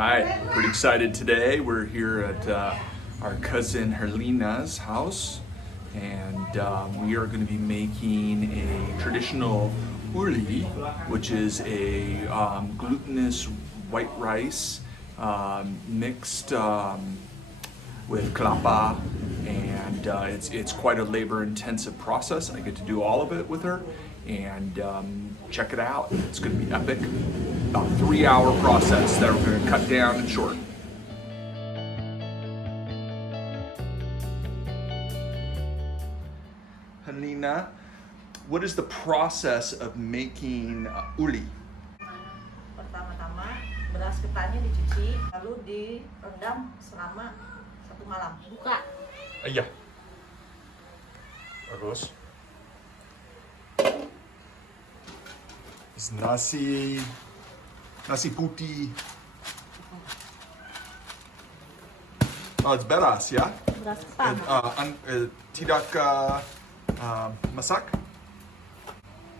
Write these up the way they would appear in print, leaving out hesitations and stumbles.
right, pretty excited today. We're here at our cousin Herlina's house, and we are going to be making a traditional uli, which is a glutinous white rice mixed with kelapa, and it's quite a labor-intensive process. I get to do all of it with her, and check it out. It's going to be epic. About 3-hour process that we're going to cut down and short. Hanina, what is the process of making uli? Pertama-tama beras ketannya dicuci, lalu direndam selama 1 malam. Buka. Iya. Bagus. Nasi putih. Oh, it's beras, ya? Beras ketan. Tidak masak?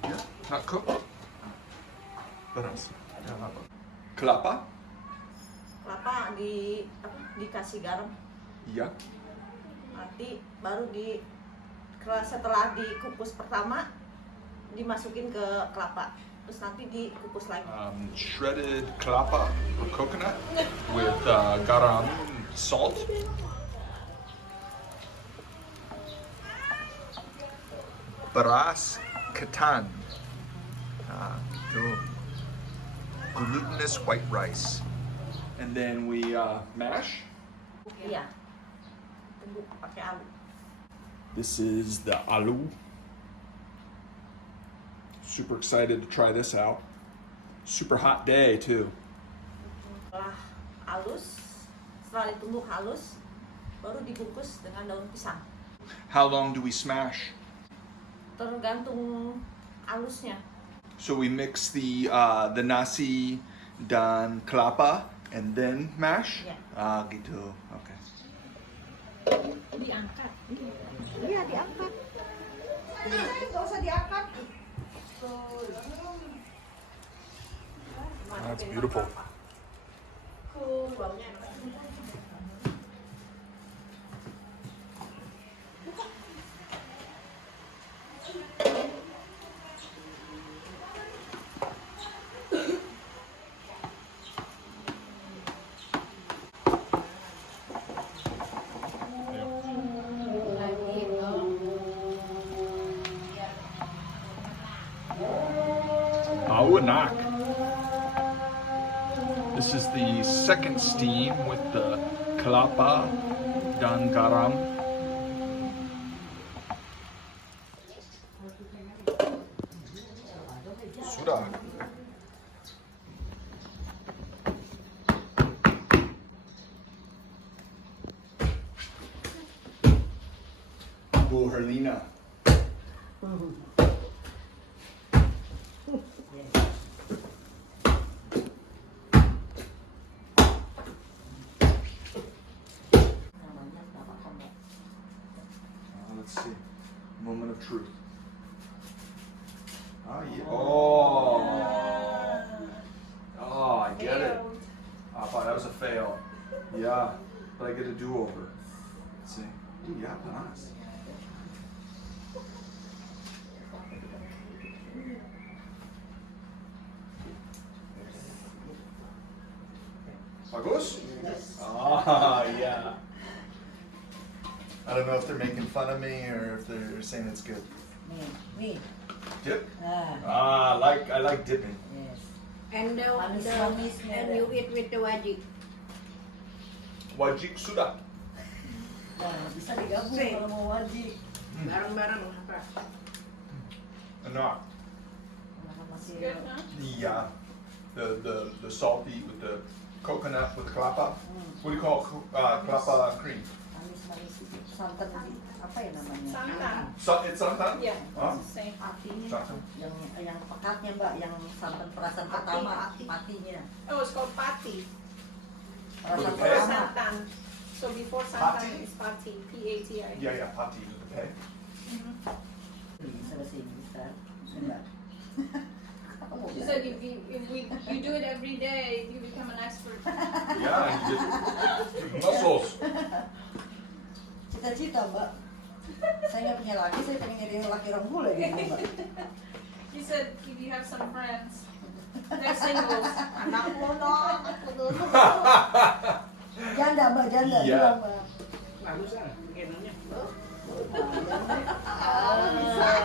Yeah, not cooked. Beras. Kelapa? Kelapa dikasih garam. Iya. Nanti baru setelah dikukus pertama dimasukin ke kelapa. Terus nanti dikukus lagi. Shredded kelapa or coconut with garam, salt. Beras ketan. Glutinous white rice. And then we mash. Iya. Tunggu pakai alu. This is the alu. Super excited to try this out. Super hot day too. Setelah ditumbuk halus, baru dibungkus dengan daun pisang. How long do we smash? Tergantung halusnya. So we mix the nasi dan kelapa and then mash? Yeah. Gitu. Okay. Diangkat. Iya, diangkat. Nggak usah diangkat. That's beautiful. Nak. This is the second steam with the kelapa dan garam. Sudah. Bu Herlina. Let's see. Moment of truth. Yeah. Oh, I get it. I thought that was a fail. Yeah, but I get a do-over. Let's see. Ooh, yeah, panas. Bagus? Yeah. I don't know if they're making fun of me or if they're saying it's good. Nih. Dip? I like dipping. Yes. And you eat with the wajik. Wajik sudah. Bisa digabung kalau mau wajib. Bareng-bareng apa? Enak. Yeah. The salty with the coconut with kelapa. What do you call kelapa cream? Manis santan apa ya namanya? Santan. It's santan? Yeah, Oh. it's the same. Patinya. Santan. Yang pekatnya Mbak, yang santan perasan pertama, patinya. Oh, it's called pati. Perasan Okay. Or pertama. santan. So before santan Pati? is pati. P-A-T-I. Yeah, pati. Okay. Bisa bahasa Inggris kan? Enggak. She said if you do do it every day, you become an expert. Yeah, and get muscles. Cita-cita Mbak. Saya nggak punya laki, saya pengen jadi laki orang bule gitu Mbak. He said if you have some friends, they're singles. Anak lo dong. Janda Mbak, janda. Iya. Bilang, Mbak. Bagusan, genonnya.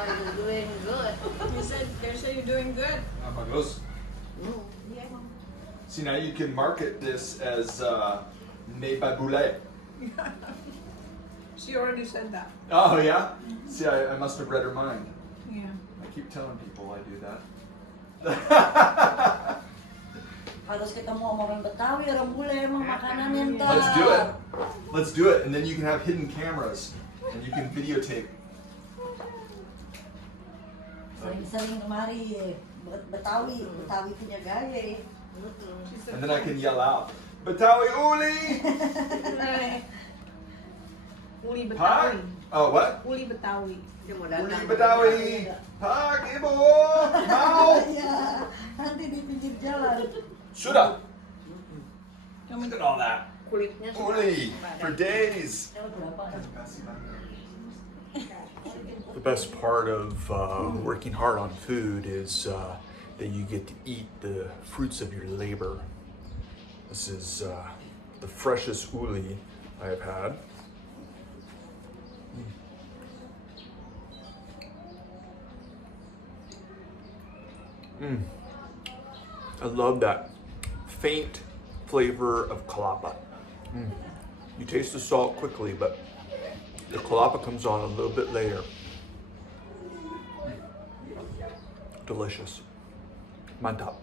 You're doing good. He said you're doing good. Ah, bagus. Yeah. See, now you can market this as made by Bule. She already said that. Oh, yeah? See, I must have read her mind. Yeah. I keep telling people I do that. Harus ketemu sama orang Betawi, orang bule emang makanannya ntar. Let's do it. Let's do it. And then you can have hidden cameras and you can videotape. Sering-sering kemari, Betawi punya gaya. She said, And then I can yell out, Betawi Uli! Right. Uli Pak? Betawi. Oh, what? Uli Betawi. Dia mau Uli datang. Betawi! Pak, Ibu! Mau! Iya, nanti di pinggir jalan. Sudah! Look at all that. Kulitnya Uli! For days! The best part of working hard on food is that you get to eat the fruits of your labor. This is the freshest uli I have had. I love that faint flavor of kalapa. You taste the salt quickly, but the kalapa comes on a little bit later. Delicious. Mantap.